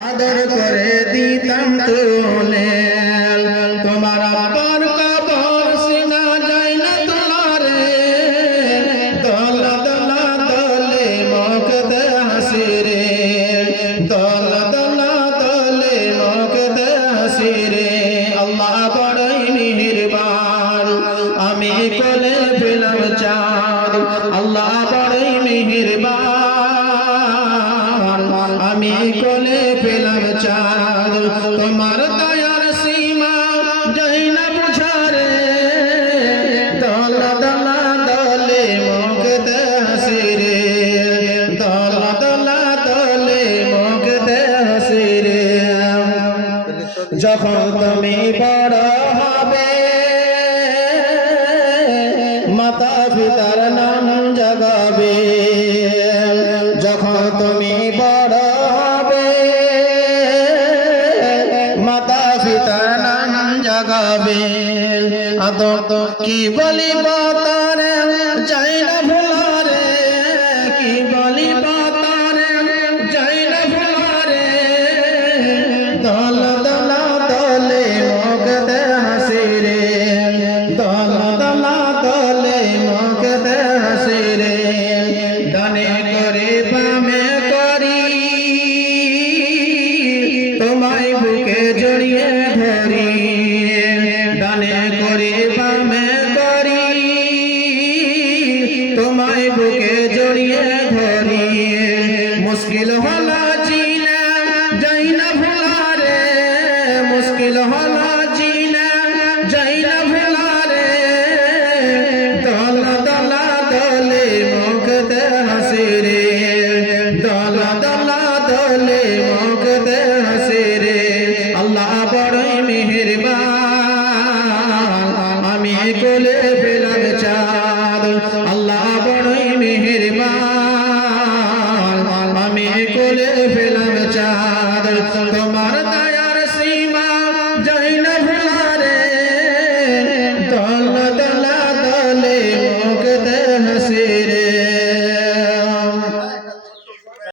আদর করে দিতাম তুলে তোমার আব্বার কবর সিনা যায় না তোলারে দল দল দলে মুখতে হাসিরে দল দল দলে মুখতে হাসিরে আল্লাহ বড়ই মেহেরবান আমি কোলে পেলাম চাঁদ আল্লাহ বড়ই মেহেরবান আমি কোলে পেলাম চাঁদ তোমার দয়ার সীমা যাই না বুঝারে দল দল দলে মুখতে হাসিরে দল দল দলে মুখতে হাসিরে যখন তুমি বড় হবে মাতা পিতার নাম জাগাবে যখন তুমি বড় হবে মাতা পিতার নাম জাগাবে আদত কি বলিব তারে যাই না ভুলারে কি বলিব তারে যাই না ভুলারে দল দল দলে মুখতে হাসিরে দল দল দলে মুখতে হাসিরে ডানে করে বামে করি তোমায় বুকে জড়িয়ে ধরি ডানে করে বামে করি তোমায় বুকে জড়িয়ে ধরি মুশকিল হলো জিনা যাই না ভুলারে মুশকিল হলো জিনা যাই না ভুলারে দল দল দলে মুখতে হাসিরে দল দল দলে মুখতে হাসিরে আল্লাহ বড়ই মেহেরবান আমি কোলে পেলাম চাঁদ আল্লাহ বড়ই মেহেরবান আমি কোলে পেলাম চাঁদ